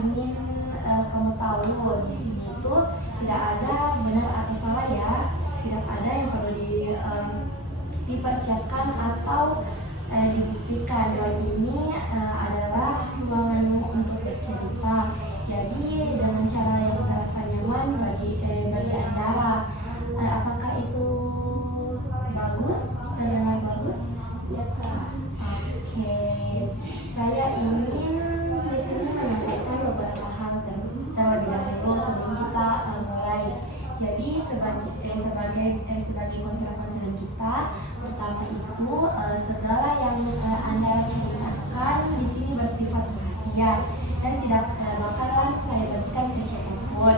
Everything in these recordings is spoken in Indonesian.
ingin kamu tahu di sini itu tidak ada benar atau salah ya, tidak ada yang perlu dipersiapkan atau dibuktikan. Bahwa ini adalah ruanganmu untuk bercerita. Jadi dengan cara yang terasa nyaman bagi Andara. Apakah itu bagus? Terdengar bagus? Ya Kak. Oke. Saya ingin di sini menyampaikan beberapa hal terlebih dahulu sebelum kita mulai. Jadi sebagai kontra-konseling kita, pertama itu segala yang Andara ceritakan di sini bersifat rahasia dan tidak bakalan saya bagikan ke siapapun,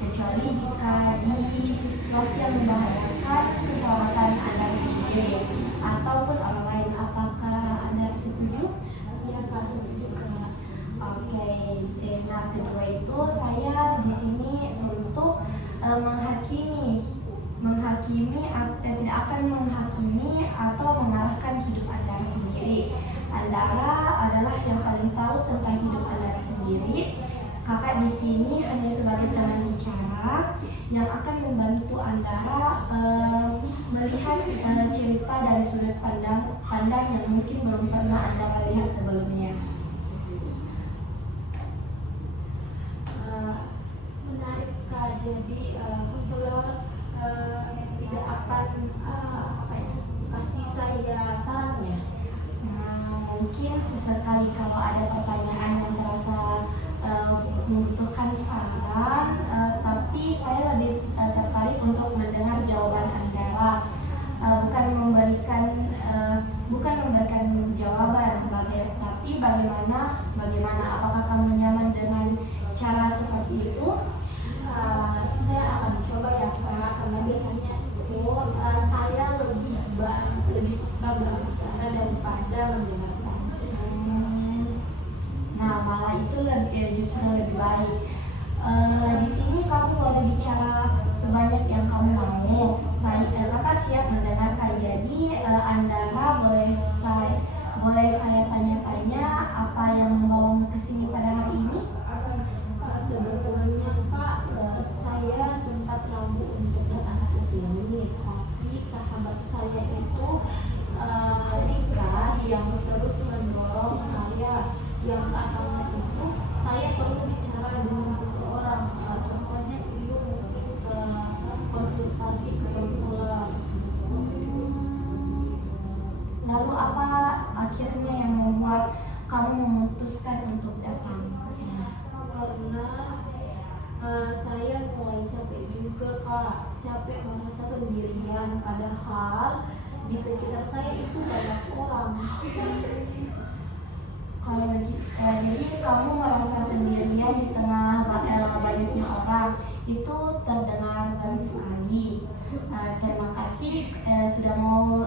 kecuali jika di situasi yang membahayakan keselamatan Andara sendiri ataupun orang lain. Apakah Andara setuju? Ya Kak, setuju Kak. Oke. Nah, kedua itu saya di sini untuk tidak akan menghakimi atau mengarahkan hidup Andara sendiri. Andara adalah yang paling tahu tentang hidup Andara sendiri. Kakak di sini hanya sebagai teman bicara yang akan membantu Andara melihat cerita dari sudut pandang yang mungkin belum pernah Andara lihat sebelumnya. Menarik Kak. Jadi konselor tidak akan kasih saya sarannya. Mungkin sesekali kalau ada pertanyaan yang terasa membutuhkan saran, tapi saya lebih tertarik untuk mendengar jawaban Andara, bukan memberikan jawaban, tapi bagaimana apakah kamu nyaman dengan cara seperti itu? Saya akan coba ya Kak, karena biasanya itu saya lebih suka berbicara daripada mendengarkan. Nah, malah itu justru lebih baik. Di sini kamu boleh bicara sebanyak yang kamu mau. Kakak siap mendengarkan. Jadi Andara boleh saya tanya-tanya apa yang membawamu ke sini pada hari ini? Sebetulnya Kak, saya sempat ragu untuk datang ke sini, tapi sahabat saya itu Rika yang terus mendorong saya, yang katanya itu saya perlu bicara dengan seseorang. Contohnya itu mungkin ke konsultasi ke konselor. Lalu apa akhirnya yang membuat kamu memutuskan untuk datang ke sini? Karena saya mulai capek juga Kak, capek merasa sendirian, padahal di sekitar saya itu banyak orang. Jadi kamu merasa sendirian di tengah banyaknya orang, itu terdengar berat sekali. Terima kasih sudah mau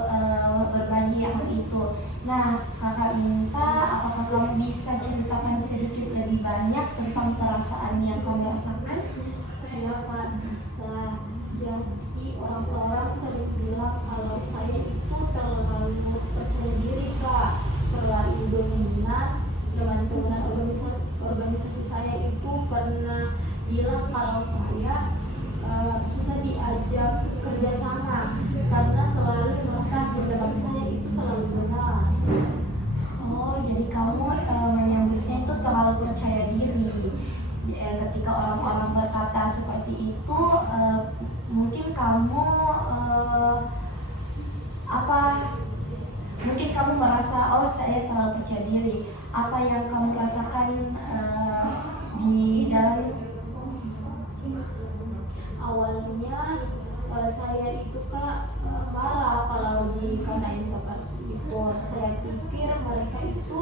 berbagi hal itu. Nah, kakak minta apakah kamu bisa ceritakan sedikit lebih banyak tentang perasaan yang kamu rasakan? Ya Kak, bisa. Jadi orang-orang sering bilang kalau saya itu terlalu percaya diri Kak, terlalu dominan. Teman-teman organisasi saya itu pernah bilang kalau saya susah diajak kerjasama karena selalu merasa pendapat saya itu selalu benar. Oh, jadi kamu menyambutnya itu terlalu percaya diri. Ketika orang-orang berkata seperti itu, mungkin kamu mungkin kamu merasa, oh saya terlalu percaya diri. Apa yang kamu rasakan di dalam? Awalnya saya itu Kak marah kalau dikatain seperti itu. Saya pikir mereka itu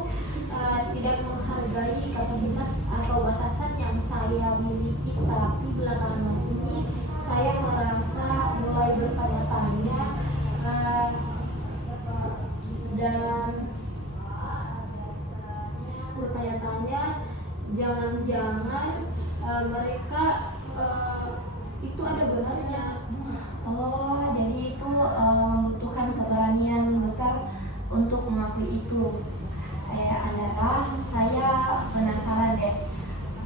tidak menghargai kapasitas atau batasan yang saya miliki. Tapi belakangan ini saya merasa mulai bertanya-tanya dan bertanya-tanya, jangan-jangan mereka itu ada benarnya. Oh, jadi itu membutuhkan keberanian besar untuk mengakui itu. Andara, saya penasaran deh.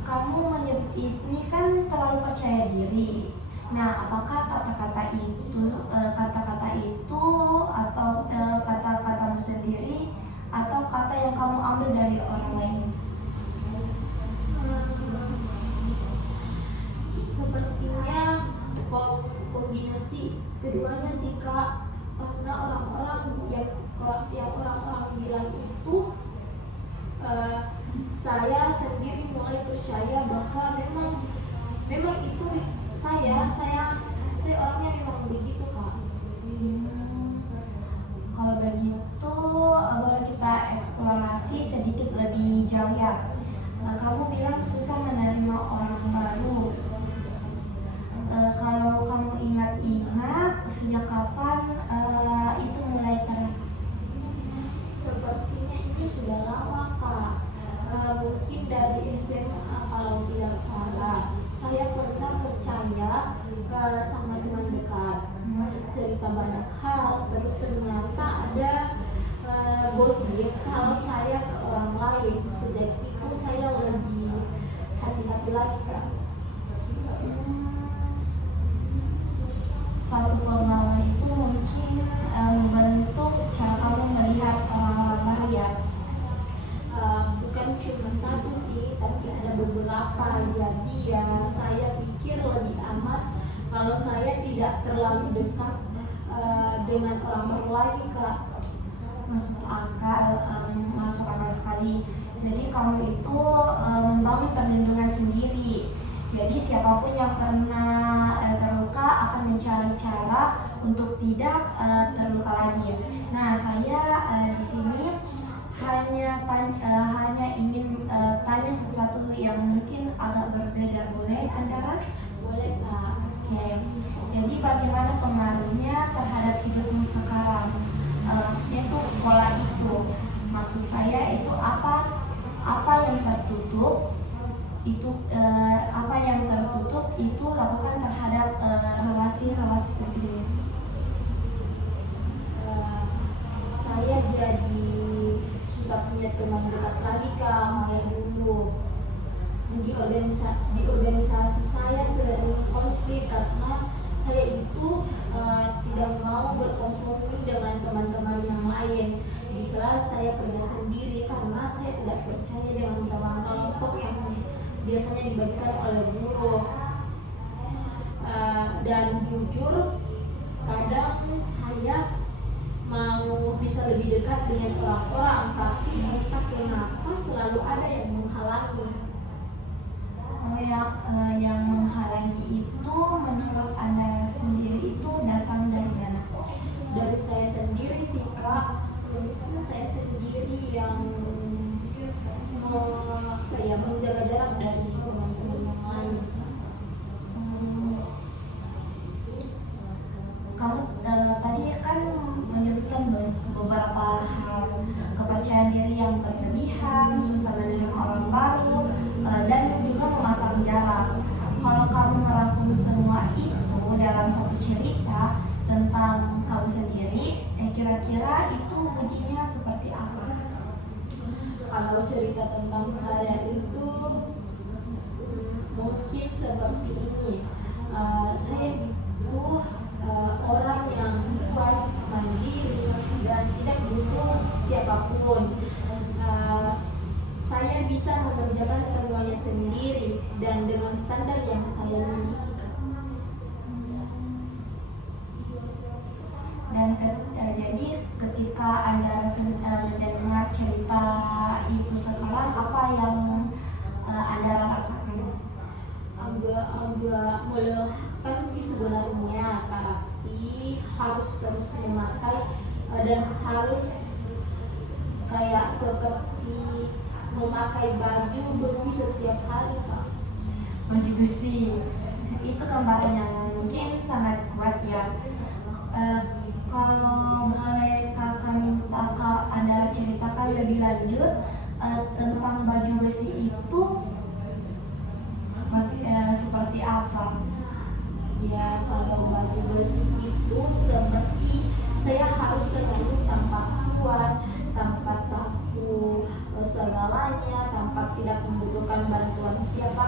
kamu menyebut ini kan terlalu percaya diri. Nah, apakah kata-kata itu atau kata-katamu sendiri atau kata yang kamu ambil dari orang lain? Sepertinya kombinasi keduanya sih Kak, karena orang-orang yang orang-orang bilang itu saya sendiri mulai percaya bahwa memang itu saya orangnya memang begitu Kak. Kalau begitu boleh kita eksplorasi sedikit lebih jauh ya. Kamu bilang susah menerima orang baru. Kalau kamu ingat-ingat sejak kapan itu mulai terasa? Sepertinya itu sudah lama Kak. Mungkin dari SMA kalau tidak salah. Saya pernah percaya sama teman dekat, cerita banyak hal, terus ternyata ada gosip kalau saya ke orang lain. Sejak itu saya lebih hati-hati lagi Kak. Satu pengalaman itu mungkin membentuk cara kamu melihat orang-orang baru ya. Bukan cuma satu sih, tapi ada beberapa. Jadi ya saya pikir lebih aman kalau saya tidak terlalu dekat dengan orang-orang lain Kak. Masuk akal sekali. Jadi kamu itu membangun perlindungan sendiri. Jadi siapapun yang pernah terluka akan mencari cara untuk tidak terluka lagi. Nah, saya di sini hanya ingin tanya sesuatu yang mungkin agak berbeda. Boleh, Andara? Boleh Kak. Oke. Jadi bagaimana pengaruhnya terhadap hidupmu sekarang? Maksudnya itu pola itu. Maksud saya itu apa yang tertutup itu lakukan terhadap relasi-relasi penting. Saya jadi susah punya teman dekat lagi Kak, kayak dulu. Di organisasi saya sering konflik karena saya itu tidak mau berkompromi dengan teman-teman yang lain. Di kelas saya kerja sendiri karena saya tidak percaya dengan teman kelompok yang biasanya dibagikan oleh guru. Dan jujur kadang saya mau bisa lebih dekat dengan orang-orang, tapi entah kenapa selalu ada yang menghalangi. Yang menghalangi itu menurut Anda sendiri itu datang dari mana? Dari saya sendiri sih Kak, mungkin saya sendiri yang menjaga jarak dari teman-teman yang lain. Kamu tadi kan menyebutkan beberapa hal, kepercayaan diri yang berlebihan, susah menerima orang baru, dan juga memasang jarak. Kalau kamu merangkum semua itu dalam satu cerita tentang kamu sendiri, kira-kira itu bunyinya seperti apa? Kalau cerita tentang saya itu mungkin seperti ini. Saya itu orang yang kuat, mandiri, dan tidak butuh siapapun. Saya bisa mengerjakan semuanya sendiri dan dengan standar yang saya miliki. Dan jadi ketika Anda mendengar cerita itu sekarang, apa yang Anda rasakan? Agak melelahkan sih sebenarnya, tapi harus terus memakai dan harus kayak seperti memakai baju besi setiap hari Kak. Baju besi itu gambaran yang mungkin sangat kuat ya. Kalau boleh kakak minta Kak Anda ceritakan lebih lanjut tentang baju besi itu seperti apa? Ya, kalau baju besi itu seperti saya harus selalu tampak kuat, tampak tahu segalanya, tampak tidak membutuhkan bantuan siapa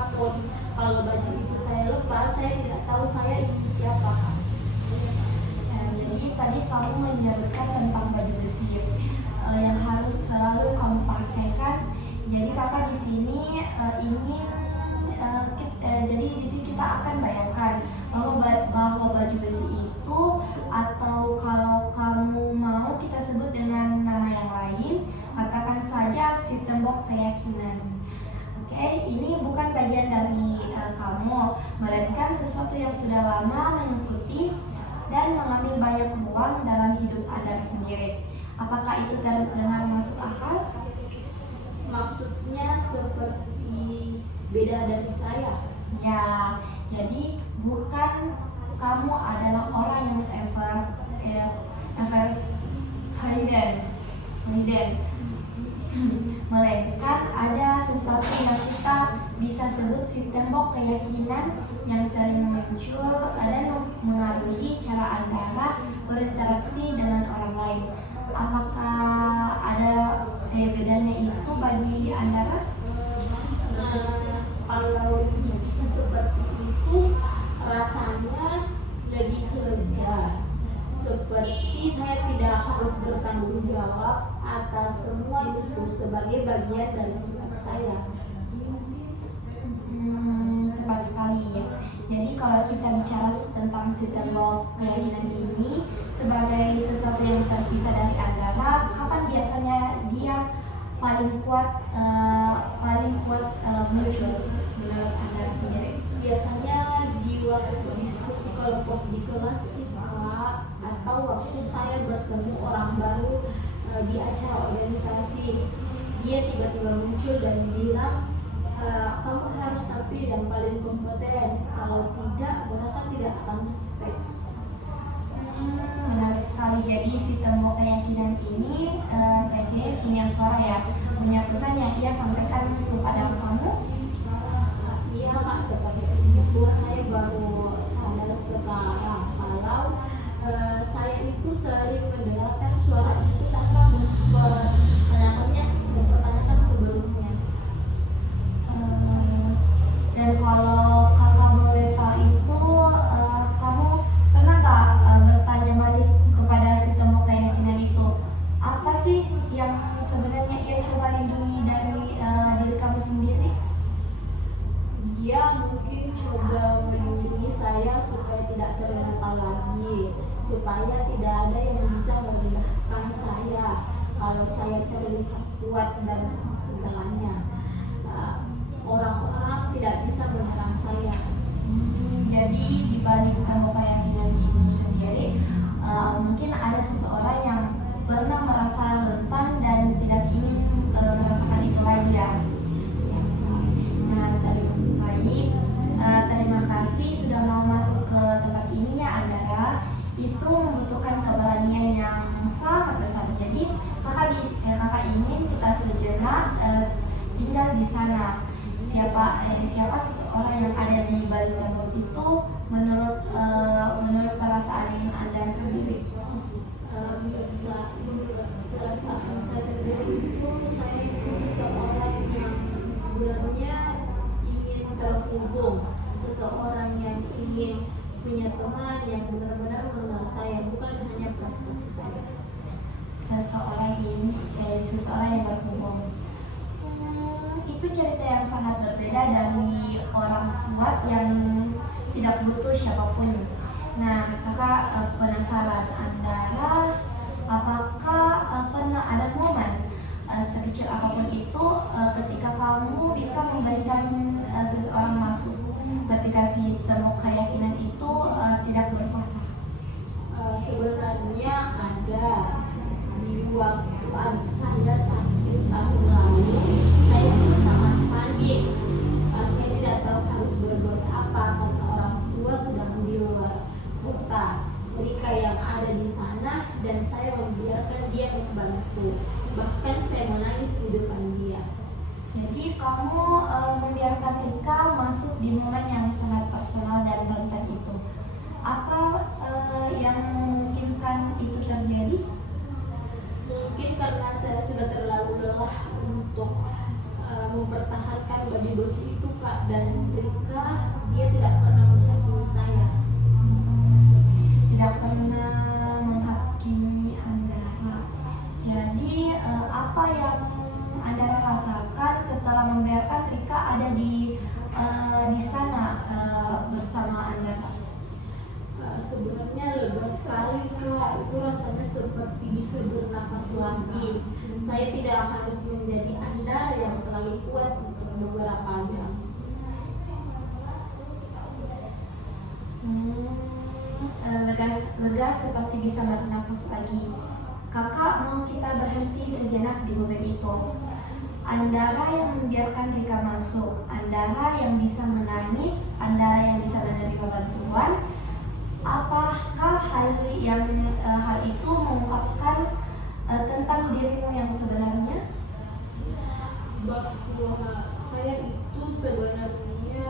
jadi di sini kita akan bayangkan bahwa baju besi itu, atau kalau kamu mau kita sebut dengan nama yang lain, katakan saja si tembok keyakinan. Oke, ini bukan bagian dari kamu, melainkan sesuatu yang sudah lama mengikuti dan mengambil banyak ruang dalam hidup Anda sendiri. Apakah itu terdengar masuk akal? Maksudnya seperti beda dari saya. Ya, jadi bukan kamu adalah orang yang hidden, melainkan ada sesuatu yang kita bisa sebut si tembok keyakinan yang sering muncul dan mengaruhi cara Anda berinteraksi dengan orang lain. Apakah ada bedanya itu bagi Anda? Kalau bisa seperti itu, rasanya lebih lega. Seperti saya tidak harus bertanggung jawab atas semua itu sebagai bagian dari sifat saya. Tepat sekali ya. Jadi kalau kita bicara tentang si tembok keyakinan ini sebagai sesuatu yang terpisah dari Anda, kapan biasanya dia paling kuat muncul menurut Anda sendiri? Biasanya di waktu diskusi kelompok di kelas sih, Pak, atau waktu saya bertemu orang baru di acara organisasi. Dia tiba-tiba muncul dan bilang, kamu harus tampil yang paling kompeten, kalau tidak merasa tidak akan respect. Menarik sekali. Jadi si tembok keyakinan ini kayaknya punya suara ya, punya pesan yang ia sampaikan kepada kamu. Iya Kak, seperti itu. Saya baru sadar sekarang kalau saya itu sering mendengarkan suara itu tanpa mempertanyakan sebelumnya. Dan kalau kakak boleh tahu itu, kamu pernah gak bertanya balik kepada si tembok keyakinan itu, apa sih yang sebenarnya ia coba lindungi dari diri kamu sendiri? Dia mungkin coba melindungi saya supaya tidak terluka lagi, supaya tidak ada yang bisa merendahkan saya kalau saya terlihat kuat dan segalanya. Orang-orang tidak bisa menyerang saya. Jadi di balik tembok keyakinan itu sendiri, mungkin ada seseorang yang pernah merasa rentan dan tidak ingin merasakan itu lagi ya. Nah, baik, terima kasih sudah mau masuk ke tempat ini ya Andara. Itu membutuhkan keberanian yang sangat besar. Jadi kakak ingin kita sejenak tinggal di sana. Siapa seseorang yang ada di balik tembok itu menurut perasaan Anda sendiri? Perasaan saya sendiri itu, saya itu seseorang yang sebenarnya ingin terhubung, seseorang yang ingin punya teman yang benar-benar mengenal saya, bukan hanya prestasi saya. Seseorang yang berhubung. Itu cerita yang sangat berbeda dari orang kuat yang tidak butuh siapapun. Nah, kakak penasaran, Andara, apakah pernah ada momen sekecil apapun itu ketika kamu bisa memberikan seseorang masuk ketika si tembok keyakinan itu tidak berkuasa? Sebenarnya ada. Di waktu adik saya sakit tahun lalu, saya itu sangat panik. Saya tidak tahu harus berbuat apa karena orang tua sedang di luar kota. Mereka yang ada di sana dan saya membiarkan dia membantu. Bahkan saya menangis di depan dia. Jadi kamu membiarkan Rika masuk di momen yang sangat personal dan rentan itu. Apa yang memungkinkan itu terjadi? Mungkin karena saya sudah terlalu lelah untuk mempertahankan baju besi itu Kak, dan Rika dia tidak pernah menghakimi saya. Tidak pernah menghakimi Anda. Jadi apa yang Anda rasakan setelah membiarkan Rika ada di sana bersama Anda? Sebenarnya lega sekali Kak, itu rasanya seperti bisa bernafas lagi. Saya tidak harus menjadi Anda yang selalu kuat untuk beberapa jam. Lega seperti bisa bernafas lagi. Kakak mau kita berhenti sejenak di momen itu. Antara yang membiarkan Rika masuk, antara yang bisa menangis, antara yang bisa menerima bantuan. Apakah hal itu mengungkapkan tentang dirimu yang sebenarnya? Bahwa saya itu sebenarnya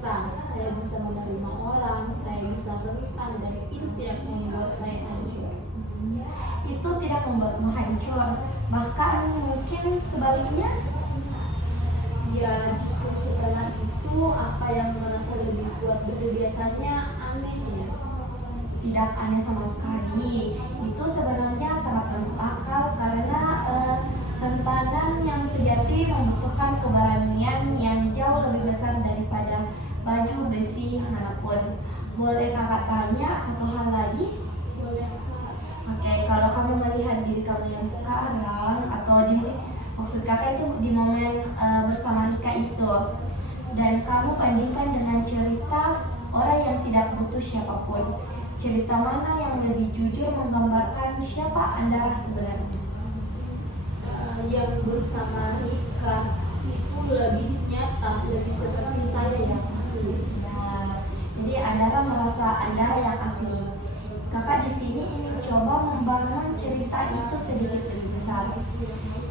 saya bisa menerima orang, saya bisa rentan, dan itu tidak membuat saya hancur. Itu tidak membuatmu hancur, bahkan mungkin sebaliknya. Ya, justru setelah itu apa yang merasa lebih kuat dari biasanya aneh ya. Tidak aneh sama sekali. Itu sebenarnya sangat masuk akal karena rentanan yang sejati membutuhkan keberanian yang jauh lebih besar daripada baju besi manapun. Boleh kakak tanya satu hal lagi? Boleh Kak? Oke, kalau kamu melihat diri kamu yang sekarang atau maksud kakak itu di momen bersama Rika itu, dan kamu bandingkan dengan cerita orang yang tidak butuh siapapun, cerita mana yang lebih jujur menggambarkan siapa Anda sebenarnya? Yang bersama Rika itu lebih nyata, lebih seperti saya yang asli. Nah, jadi Anda merasa Anda yang asli. Kakak di sini ingin coba membangun cerita itu sedikit lebih besar.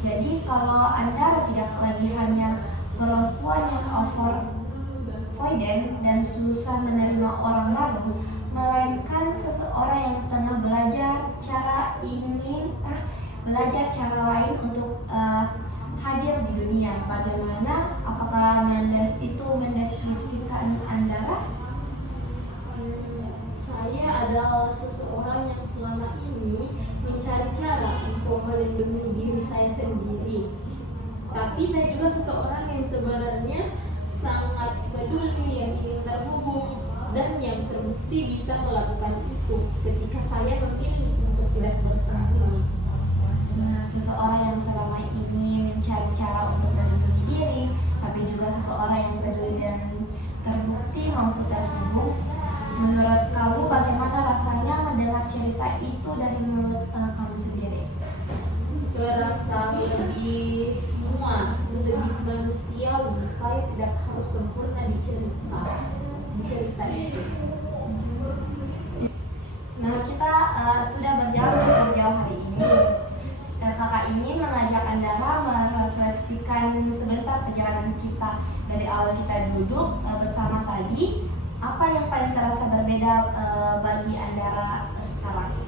Jadi kalau Anda tidak lagi hanya perempuan yang avoidant dan susah menerima orang baru, melainkan seseorang yang tengah belajar cara lain untuk hadir di dunia. Bagaimana? Apakah Mendes itu mendeskripsikan Anda? Saya adalah seseorang yang selama ini mencari cara untuk melindungi diri saya sendiri. Tapi saya juga seseorang yang sebenarnya sangat peduli, yang ingin terhubung, dan yang terbukti bisa melakukan itu ketika saya memilih untuk tidak bersembunyi. Seseorang yang selama ini mencari cara untuk melindungi diri, tapi juga seseorang yang peduli dan terbukti mampu terhubung. Menurut kamu bagaimana rasanya mendengar cerita itu dari mulut kamu sendiri? Terasa lebih muat, lebih manusiawi. Saya tidak harus sempurna di cerita itu. Nah, kita sudah berjalan cukup jauh hari ini. Kakak ingin mengajak Anda merefleksikan sebentar perjalanan kita dari awal kita duduk bersama tadi. Apa yang paling terasa berbeda bagi Anda sekarang?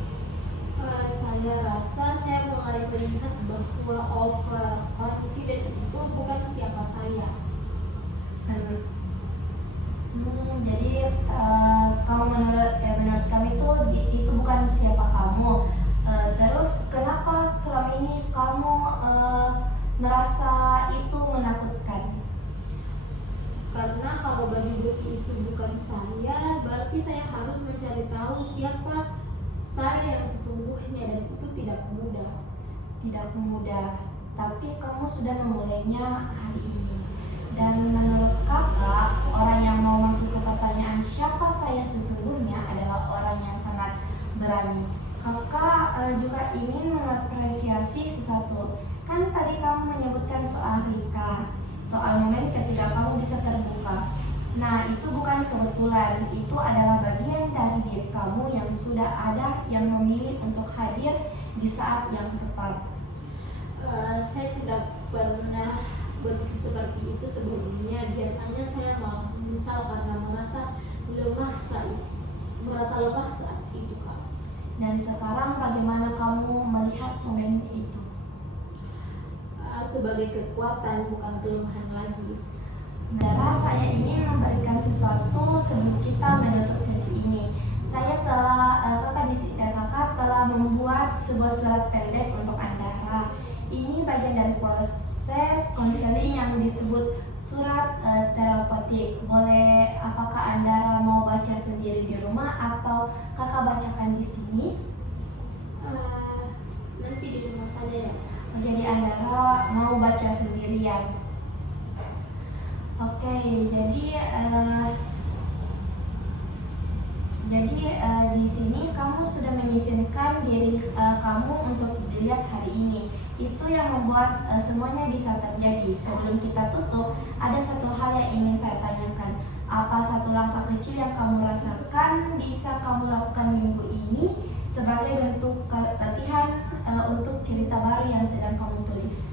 Saya rasa saya mulai melihat bahwa overconfident itu bukan siapa saya. Jadi kamu menurut kamu itu bukan siapa kamu. Terus kenapa selama ini kamu merasa itu menakutkan? Karena kalau baju besi itu bukan saya, berarti saya harus mencari tahu siapa saya yang sesungguhnya, dan itu tidak mudah. Tidak mudah, tapi kamu sudah memulainya hari ini. Dan menurut kakak, orang yang mau masuk ke pertanyaan siapa saya sesungguhnya adalah orang yang sangat berani. Kakak juga ingin mengapresiasi sesuatu. Kan tadi kamu menyebutkan soal Rika, soal momen ketika kamu bisa terbuka. Nah, itu bukan kebetulan, itu adalah bagian dari diri kamu yang sudah ada, yang memilih untuk hadir di saat yang tepat. Saya tidak pernah berpikir seperti itu sebelumnya. Biasanya saya malah menyesal karena merasa lemah saat itu, Kak. Dan sekarang bagaimana kamu melihat momen itu? Sebagai kekuatan, bukan kelemahan lagi. Saudara, saya ingin memberikan sesuatu sebelum kita menutup sesi ini. Saya kakak telah membuat sebuah surat pendek untuk Anda. Ini bagian bagian dari proses konseling yang disebut surat terapeutik. Boleh apakah Andara mau baca sendiri di rumah atau kakak bacakan di sini? Nanti di rumah saja ya. Jadi Andara mau baca sendirian. Oke, jadi di sini kamu sudah mengizinkan diri kamu untuk dilihat hari ini. Itu yang membuat semuanya bisa terjadi. Sebelum kita tutup, ada satu hal yang ingin saya tanyakan. Apa satu langkah kecil yang kamu rasakan bisa kamu lakukan minggu ini sebagai bentuk latihan untuk cerita baru yang sedang kamu tulis?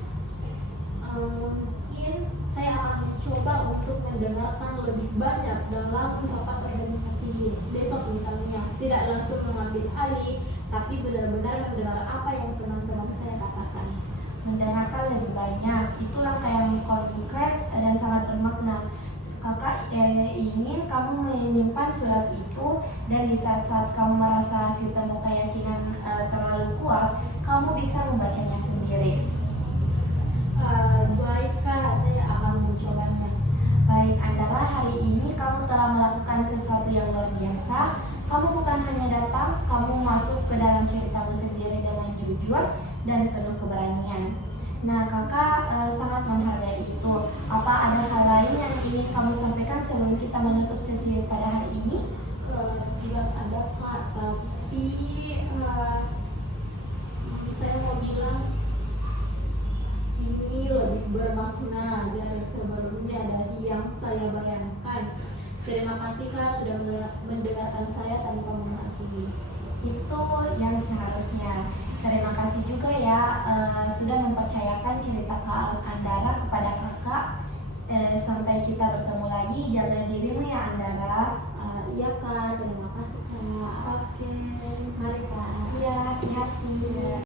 Mungkin saya akan mencoba untuk mendengarkan lebih banyak dalam rapat organisasi besok misalnya. Tidak langsung mengambil alih, tapi benar-benar mendengar apa yang teman-teman saya katakan. Mendengarkan lebih banyak, itu langkah yang konkret dan sangat bermakna. Kakak ingin kamu menyimpan surat itu, dan di saat-saat kamu merasa sistem keyakinan terlalu kuat, kamu bisa membacanya sendiri. Baik Kak, saya akan mencobanya. Baik Andara, hari ini kamu telah melakukan sesuatu yang luar biasa. Kamu bukan hanya datang, kamu masuk ke dalam ceritamu sendiri dengan jujur dan penuh keberanian. Nah, kakak sangat menghargai itu. Apa ada hal lain yang ingin kamu sampaikan sebelum kita menutup sesi pada hari ini? Tidak ada Kak, tapi saya mau bilang ini lebih bermakna dari sebelumnya dari yang saya bayangkan. Terima kasih Kak sudah mendengarkan saya tanpa menghakimi. Itu yang seharusnya. Terima kasih juga ya sudah mempercayakan cerita Kak Andara kepada kakak. Sampai kita bertemu lagi, jaga dirimu ya Andara. Iya Kak, terima kasih Kak. Oke. Mari Kak. Iya, hati-hati.